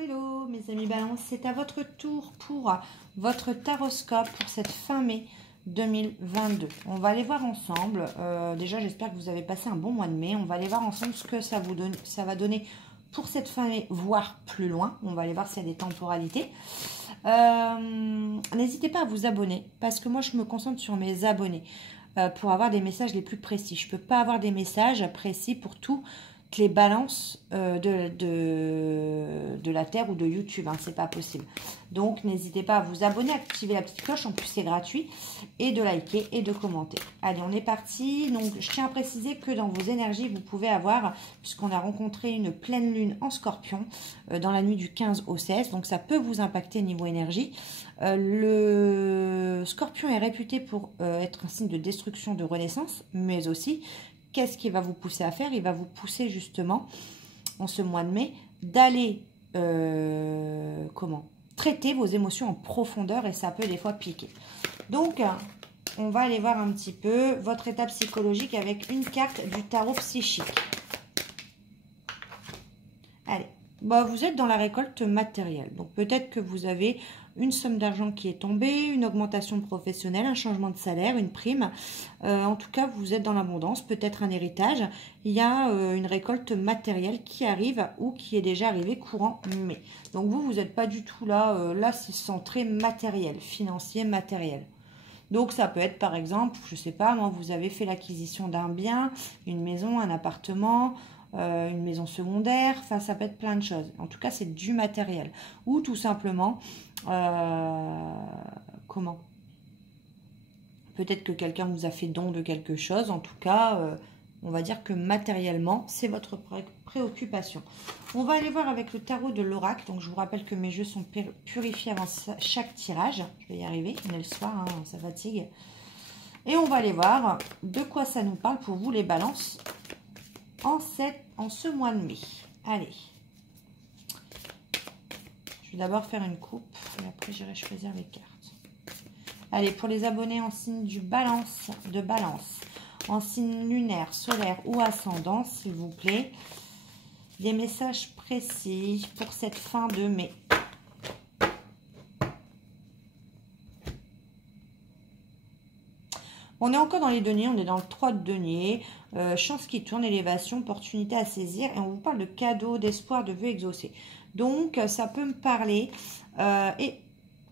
Hello mes amis Balance, c'est à votre tour pour votre taroscope pour cette fin mai 2022. On va aller voir ensemble, déjà j'espère que vous avez passé un bon mois de mai, on va aller voir ensemble ce que ça va donner pour cette fin mai, voire plus loin. On va aller voir s'il y a des temporalités. N'hésitez pas à vous abonner, parce que moi je me concentre sur mes abonnés pour avoir des messages les plus précis. Je ne peux pas avoir des messages précis pour tout les balances de la Terre ou de YouTube, hein, c'est pas possible. Donc n'hésitez pas à vous abonner, à activer la petite cloche, en plus c'est gratuit, et de liker et de commenter. Allez, on est parti. Donc je tiens à préciser que dans vos énergies, vous pouvez avoir, puisqu'on a rencontré une pleine lune en Scorpion dans la nuit du 15 au 16, donc ça peut vous impacter niveau énergie. Le Scorpion est réputé pour être un signe de destruction, de renaissance, mais aussi qu'est-ce qui va vous pousser à faire? Il va vous pousser justement, en ce mois de mai, d'aller traiter vos émotions en profondeur, et ça peut des fois piquer. Donc, on va aller voir un petit peu votre état psychologique avec une carte du tarot psychique. Allez, vous êtes dans la récolte matérielle. Donc, peut-être que vous avez une somme d'argent qui est tombée, une augmentation professionnelle, un changement de salaire, une prime. En tout cas, vous êtes dans l'abondance, peut-être un héritage. Il y a une récolte matérielle qui arrive ou qui est déjà arrivée courant mai. Donc vous n'êtes pas du tout là. Là, c'est centré matériel, financier, matériel. Donc ça peut être par exemple, je ne sais pas, moi, vous avez fait l'acquisition d'un bien, une maison, un appartement, une maison secondaire, enfin ça peut être plein de choses. En tout cas, c'est du matériel. Ou tout simplement, peut-être que quelqu'un vous a fait don de quelque chose. En tout cas, on va dire que matériellement, c'est votre préoccupation. On va aller voir avec le tarot de l'oracle. Donc je vous rappelle que mes jeux sont purifiés avant chaque tirage. Je vais y arriver, on est le soir, hein, ça fatigue. Et on va aller voir de quoi ça nous parle pour vous les balances en ce mois de mai. Allez. Je vais d'abord faire une coupe et après j'irai choisir les cartes. Allez, pour les abonnés en signe de balance, en signe lunaire, solaire ou ascendant, s'il vous plaît, des messages précis pour cette fin de mai. On est encore dans les deniers, on est dans le 3 de denier, chance qui tourne, élévation, opportunité à saisir, et on vous parle de cadeaux, d'espoir, de vœux exaucés. Donc, ça peut me parler, et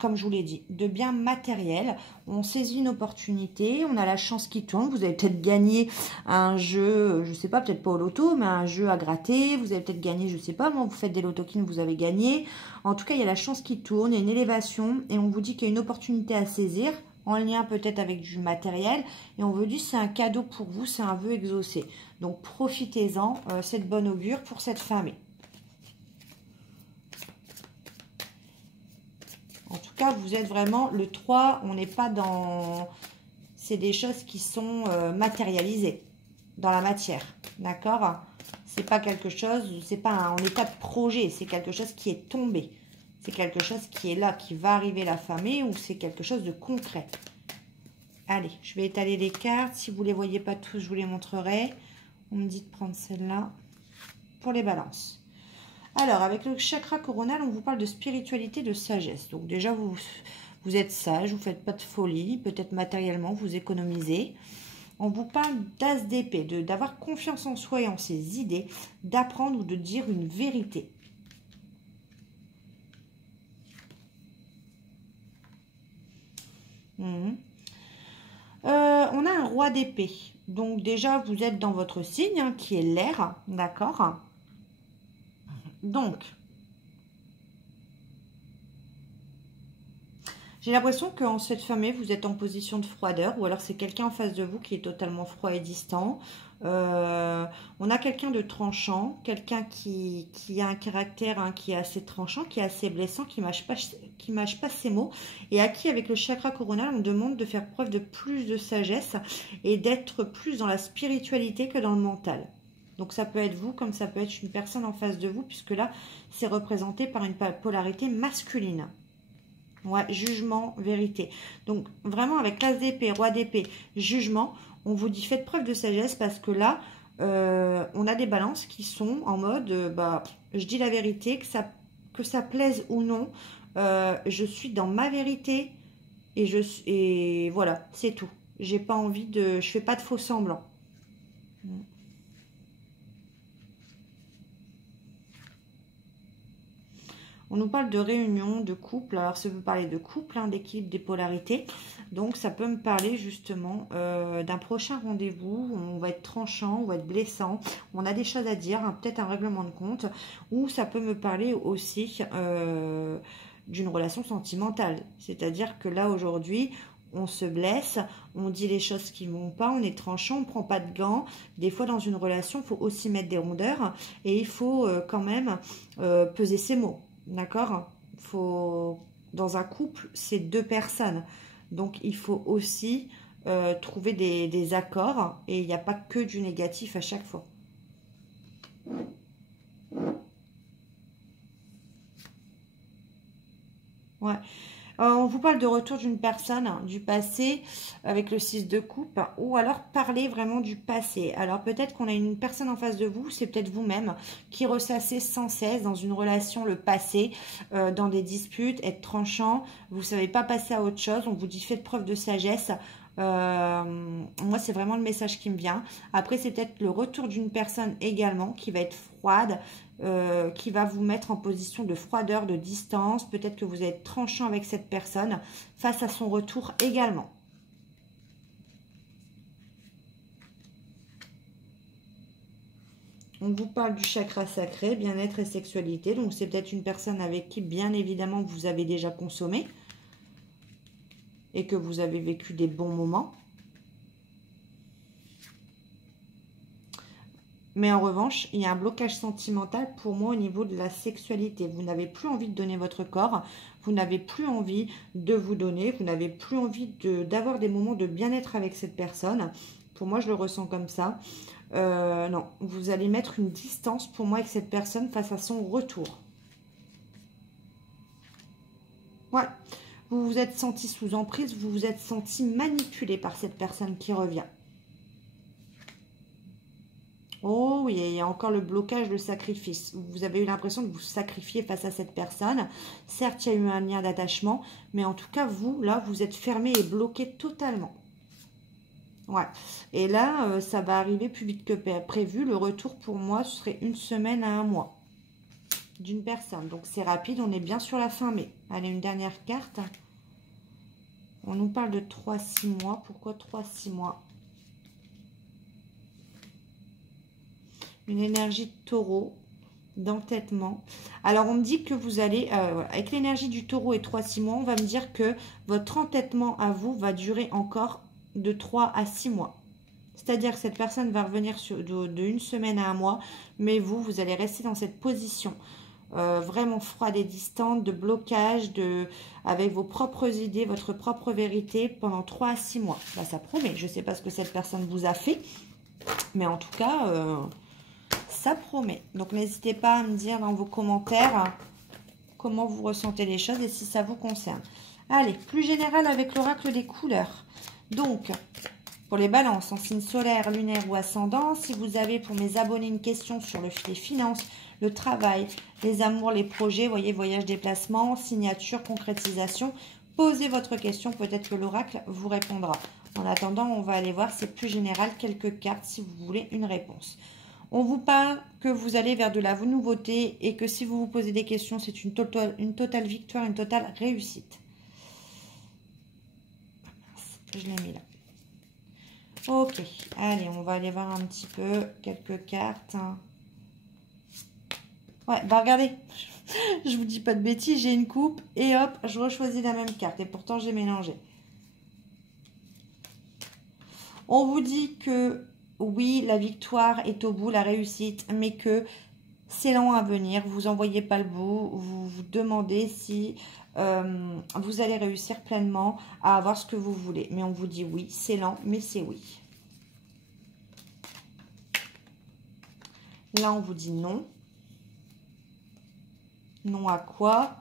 comme je vous l'ai dit, de biens matériels. On saisit une opportunité, on a la chance qui tourne, vous avez peut-être gagné un jeu, je ne sais pas, peut-être pas au loto, mais un jeu à gratter, vous avez peut-être gagné, je ne sais pas, moi, vous faites des lotokines, vous avez gagné. En tout cas, il y a la chance qui tourne, il y a une élévation, et on vous dit qu'il y a une opportunité à saisir, en lien peut-être avec du matériel, et on vous dit c'est un cadeau pour vous, c'est un vœu exaucé. Donc profitez-en, c'est de bon augure pour cette fin mai. En tout cas, vous êtes vraiment le 3, on n'est pas dans... C'est des choses qui sont matérialisées dans la matière, d'accord? C'est pas quelque chose, c'est pas en état de projet, c'est quelque chose qui est tombé. C'est quelque chose qui est là, qui va arriver la fin mai, ou c'est quelque chose de concret. Allez, je vais étaler les cartes. Si vous ne les voyez pas tous, je vous les montrerai. On me dit de prendre celle-là pour les balances. Alors, avec le chakra coronal, on vous parle de spiritualité, de sagesse. Donc déjà, vous êtes sage, vous ne faites pas de folie. Peut-être matériellement, vous économisez. On vous parle d'as d'épée, d'avoir confiance en soi et en ses idées, d'apprendre ou de dire une vérité. On a un roi d'épée. Donc déjà, vous êtes dans votre signe, hein, qui est l'air, d'accord? Donc, j'ai l'impression qu'en cette fin mai, vous êtes en position de froideur, ou alors c'est quelqu'un en face de vous qui est totalement froid et distant. On a quelqu'un de tranchant, quelqu'un qui a un caractère, hein, qui est assez tranchant, qui est assez blessant, qui mâche pas ses mots, et à qui, avec le chakra coronal, on demande de faire preuve de plus de sagesse et d'être plus dans la spiritualité que dans le mental. Donc ça peut être vous, comme ça peut être une personne en face de vous, puisque là, c'est représenté par une polarité masculine. Ouais, jugement, vérité. Donc, vraiment, avec l'as d'épée, roi d'épée, jugement, on vous dit faites preuve de sagesse, parce que là, on a des balances qui sont en mode, je dis la vérité, que ça plaise ou non, je suis dans ma vérité et voilà, c'est tout. J'ai pas envie de... Je fais pas de faux semblants. On nous parle de réunion, de couple. Alors, ça peut parler de couple, hein, d'équilibre, des polarités. Donc, ça peut me parler justement d'un prochain rendez-vous. On va être tranchant, on va être blessant. On a des choses à dire, hein, peut-être un règlement de compte. Ou ça peut me parler aussi d'une relation sentimentale. C'est-à-dire que là, aujourd'hui, on se blesse, on dit les choses qui ne vont pas, on est tranchant, on ne prend pas de gants. Des fois, dans une relation, il faut aussi mettre des rondeurs. Et il faut quand même peser ses mots. D'accord? Dans un couple, c'est deux personnes. Donc, il faut aussi trouver des accords. Et il n'y a pas que du négatif à chaque fois. Ouais. On vous parle de retour d'une personne du passé avec le 6 de coupe ou alors parler vraiment du passé. Alors peut-être qu'on a une personne en face de vous, c'est peut-être vous-même qui ressassez sans cesse dans une relation le passé, dans des disputes, être tranchant, vous ne savez pas passer à autre chose, on vous dit faites preuve de sagesse. Moi c'est vraiment le message qui me vient. Après c'est peut-être le retour d'une personne également qui va être froide, qui va vous mettre en position de froideur, de distance. Peut-être que vous êtes tranchant avec cette personne face à son retour également. On vous parle du chakra sacré, bien-être et sexualité. Donc c'est peut-être une personne avec qui bien évidemment vous avez déjà consommé et que vous avez vécu des bons moments. Mais en revanche, il y a un blocage sentimental pour moi au niveau de la sexualité. Vous n'avez plus envie de donner votre corps, vous n'avez plus envie de vous donner, vous n'avez plus envie d'avoir des moments de bien-être avec cette personne. Pour moi, je le ressens comme ça. Non, vous allez mettre une distance pour moi avec cette personne face à son retour. Ouais, vous vous êtes senti sous emprise, vous vous êtes senti manipulé par cette personne qui revient. Oh oui, il y a encore le blocage, le sacrifice. Vous avez eu l'impression de vous sacrifier face à cette personne. Certes, il y a eu un lien d'attachement, mais en tout cas, vous, là, vous êtes fermé et bloqué totalement. Ouais. Et là, ça va arriver plus vite que prévu. Le retour, pour moi, ce serait 1 semaine à 1 mois d'une personne. Donc, c'est rapide. On est bien sur la fin mai. Allez, une dernière carte. On nous parle de 3-6 mois. Pourquoi 3-6 mois? Une énergie de taureau, d'entêtement. Alors, on me dit que vous allez, avec l'énergie du taureau et 3-6 mois, on va me dire que votre entêtement à vous va durer encore de 3 à 6 mois. C'est-à-dire que cette personne va revenir de 1 semaine à 1 mois, mais vous allez rester dans cette position vraiment froide et distante, de blocage, avec vos propres idées, votre propre vérité pendant 3 à 6 mois. Là, ça promet. Je ne sais pas ce que cette personne vous a fait, mais en tout cas... ça promet. Donc, n'hésitez pas à me dire dans vos commentaires comment vous ressentez les choses et si ça vous concerne. Allez, plus général avec l'oracle des couleurs. Donc, pour les balances en signe solaire, lunaire ou ascendant, si vous avez pour mes abonnés une question sur les finances, le travail, les amours, les projets, voyez, voyage, déplacement, signature, concrétisation, posez votre question, peut-être que l'oracle vous répondra. En attendant, on va aller voir, c'est plus général, quelques cartes si vous voulez une réponse. On vous parle que vous allez vers de la nouveauté et que si vous vous posez des questions, c'est une totale victoire, une totale réussite. Je l'ai mis là. Ok, allez, on va aller voir un petit peu quelques cartes. Ouais, bah regardez, je vous dis pas de bêtises, j'ai une coupe et hop, je rechoisis la même carte et pourtant j'ai mélangé. On vous dit que oui, la victoire est au bout, la réussite, mais que c'est lent à venir, vous n'en voyez pas le bout, vous vous demandez si vous allez réussir pleinement à avoir ce que vous voulez. Mais on vous dit oui, c'est lent, mais c'est oui. Là, on vous dit non. Non à quoi?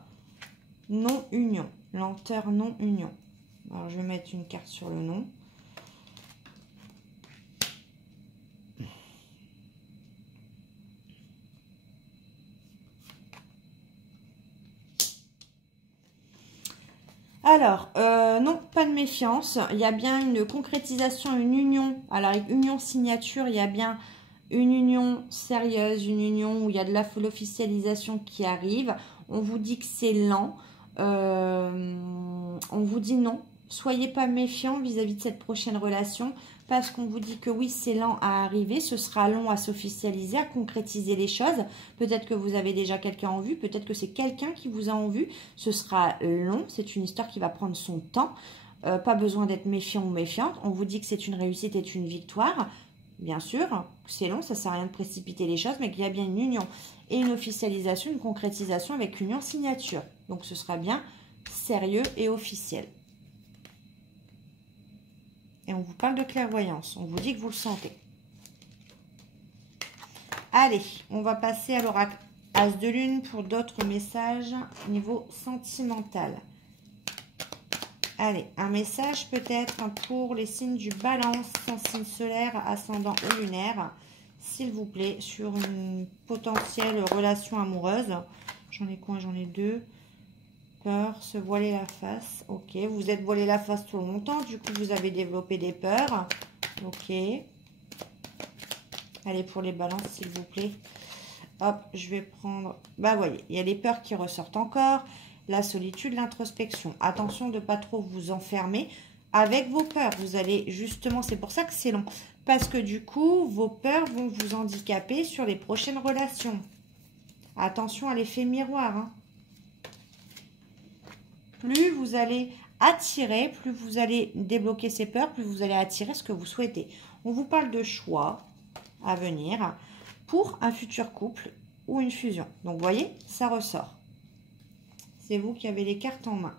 Non-union. Lenteur, non-union. Alors, je vais mettre une carte sur le non. Alors, non, pas de méfiance. Il y a bien une concrétisation, une union. Alors, avec union signature, il y a bien une union sérieuse, une union où il y a de l'officialisation qui arrive. On vous dit que c'est lent. On vous dit non. Soyez pas méfiants vis-à-vis de cette prochaine relation parce qu'on vous dit que oui, c'est lent à arriver. Ce sera long à s'officialiser, à concrétiser les choses. Peut-être que vous avez déjà quelqu'un en vue. Peut-être que c'est quelqu'un qui vous a en vue. Ce sera long. C'est une histoire qui va prendre son temps. Pas besoin d'être méfiant ou méfiante. On vous dit que c'est une réussite et une victoire. Bien sûr, c'est long, ça ne sert à rien de précipiter les choses, mais qu'il y a bien une union et une officialisation, une concrétisation avec union signature. Donc, ce sera bien sérieux et officiel. Et on vous parle de clairvoyance. On vous dit que vous le sentez. Allez, on va passer à l'oracle As de Lune pour d'autres messages au niveau sentimental. Allez, un message peut-être pour les signes du Balance, signe solaire, ascendant ou lunaire, s'il vous plaît, sur une potentielle relation amoureuse. J'en ai quoi? J'en ai deux. Peur, se voiler la face. Ok, vous êtes voilé la face tout longtemps, du coup vous avez développé des peurs. Ok. Allez, pour les balances, s'il vous plaît. Hop, je vais prendre... Bah, voyez, il y a les peurs qui ressortent encore. La solitude, l'introspection. Attention de ne pas trop vous enfermer avec vos peurs. Vous allez justement, c'est pour ça que c'est long. Parce que du coup, vos peurs vont vous handicaper sur les prochaines relations. Attention à l'effet miroir. Hein. Plus vous allez attirer, plus vous allez débloquer ces peurs, plus vous allez attirer ce que vous souhaitez. On vous parle de choix à venir pour un futur couple ou une fusion. Donc, vous voyez, ça ressort. C'est vous qui avez les cartes en main.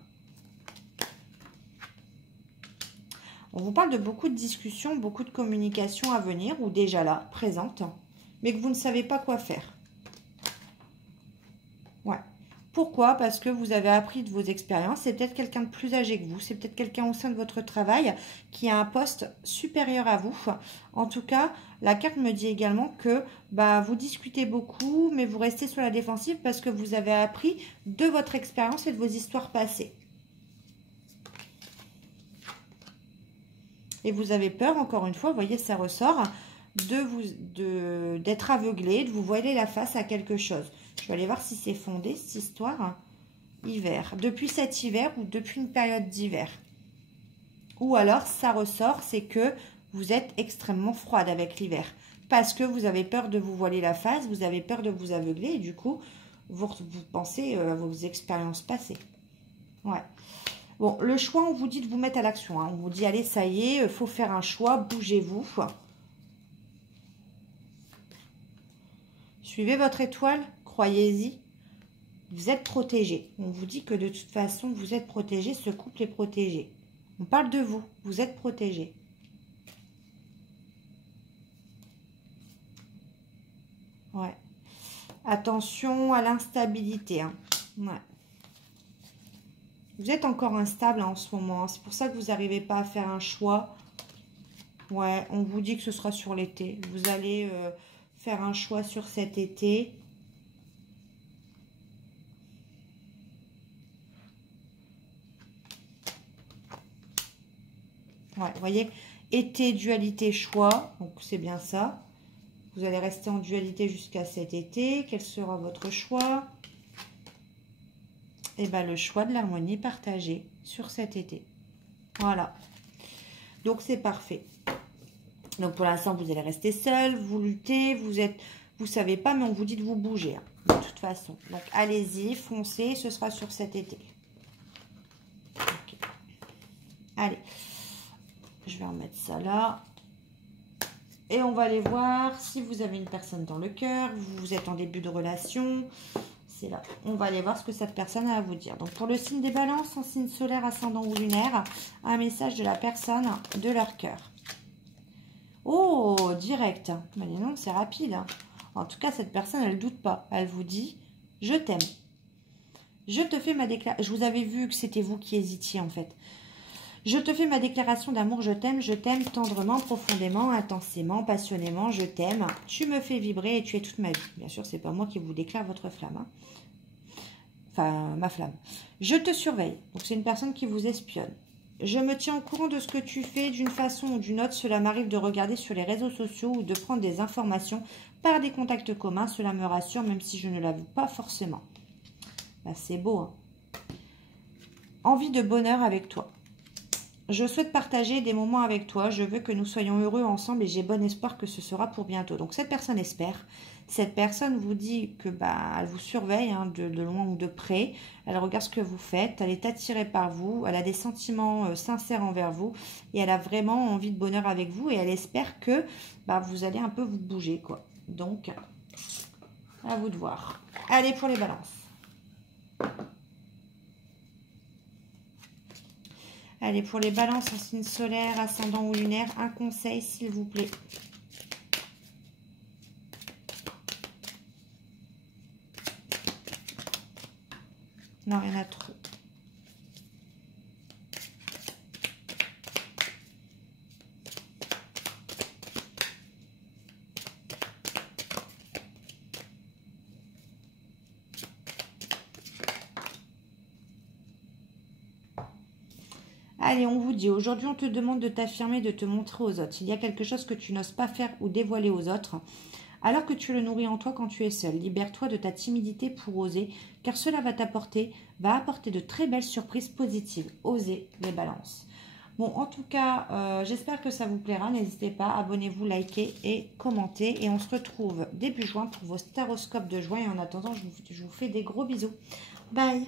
On vous parle de beaucoup de discussions, beaucoup de communications à venir ou déjà là, présentes, mais que vous ne savez pas quoi faire. Ouais. Pourquoi? Parce que vous avez appris de vos expériences. C'est peut-être quelqu'un de plus âgé que vous. C'est peut-être quelqu'un au sein de votre travail qui a un poste supérieur à vous. En tout cas, la carte me dit également que vous discutez beaucoup, mais vous restez sur la défensive parce que vous avez appris de votre expérience et de vos histoires passées. Et vous avez peur, encore une fois, vous voyez, ça ressort, d'être aveuglé, de vous voiler la face à quelque chose. Je vais aller voir si c'est fondé, cette histoire. Hiver. Depuis cet hiver ou depuis une période d'hiver. Ou alors, ça ressort, c'est que vous êtes extrêmement froide avec l'hiver. Parce que vous avez peur de vous voiler la face, vous avez peur de vous aveugler. Et du coup, vous pensez à vos expériences passées. Ouais. Bon, le choix, on vous dit de vous mettre à l'action. Hein. On vous dit, allez, ça y est, il faut faire un choix, bougez-vous. Suivez votre étoile. Croyez-y, vous êtes protégé. On vous dit que de toute façon, vous êtes protégé, ce couple est protégé. On parle de vous, vous êtes protégé. Ouais. Attention à l'instabilité. Hein. Ouais. Vous êtes encore instable en ce moment. C'est pour ça que vous n'arrivez pas à faire un choix. Ouais, on vous dit que ce sera sur l'été. Vous allez faire un choix sur cet été. Ouais, vous voyez, été, dualité, choix. Donc, c'est bien ça. Vous allez rester en dualité jusqu'à cet été. Quel sera votre choix? Eh bien, le choix de l'harmonie partagée sur cet été. Voilà. Donc, c'est parfait. Donc, pour l'instant, vous allez rester seul. Vous luttez. Vous savez pas, mais on vous dit de vous bouger. Hein, de toute façon. Donc, allez-y, foncez. Ce sera sur cet été. Okay. Allez. Je vais remettre ça là. Et on va aller voir si vous avez une personne dans le cœur. Vous êtes en début de relation. C'est là. On va aller voir ce que cette personne a à vous dire. Donc, pour le signe des balances, en signe solaire, ascendant ou lunaire, un message de la personne de leur cœur. Oh, direct. Mais non, c'est rapide. En tout cas, cette personne, elle ne doute pas. Elle vous dit, je t'aime. Je te fais ma déclaration. Je vous avais vu que c'était vous qui hésitiez, en fait. Je te fais ma déclaration d'amour, je t'aime tendrement, profondément, intensément, passionnément, je t'aime. Tu me fais vibrer et tu es toute ma vie. Bien sûr, c'est pas moi qui vous déclare votre flamme. Hein. Enfin, ma flamme. Je te surveille. Donc, c'est une personne qui vous espionne. Je me tiens au courant de ce que tu fais d'une façon ou d'une autre. Cela m'arrive de regarder sur les réseaux sociaux ou de prendre des informations par des contacts communs. Cela me rassure, même si je ne l'avoue pas forcément. Bah, c'est beau, hein. Envie de bonheur avec toi. Je souhaite partager des moments avec toi. Je veux que nous soyons heureux ensemble et j'ai bon espoir que ce sera pour bientôt. Donc, cette personne espère. Cette personne vous dit que elle vous surveille hein, de loin ou de près. Elle regarde ce que vous faites. Elle est attirée par vous. Elle a des sentiments sincères envers vous. Et elle a vraiment envie de bonheur avec vous. Et elle espère que vous allez un peu vous bouger, quoi. Donc, à vous de voir. Allez, pour les balances. Allez, pour les balances en signe solaire, ascendant ou lunaire, un conseil, s'il vous plaît. Non, il y en a trop. Allez, on vous dit, aujourd'hui, on te demande de t'affirmer, de te montrer aux autres. Il y a quelque chose que tu n'oses pas faire ou dévoiler aux autres, alors que tu le nourris en toi quand tu es seul. Libère-toi de ta timidité pour oser, car cela va apporter de très belles surprises positives. Osez les balances. Bon, en tout cas, j'espère que ça vous plaira. N'hésitez pas, abonnez-vous, likez et commentez. Et on se retrouve début juin pour vos staroscopes de juin. Et en attendant, je vous fais des gros bisous. Bye!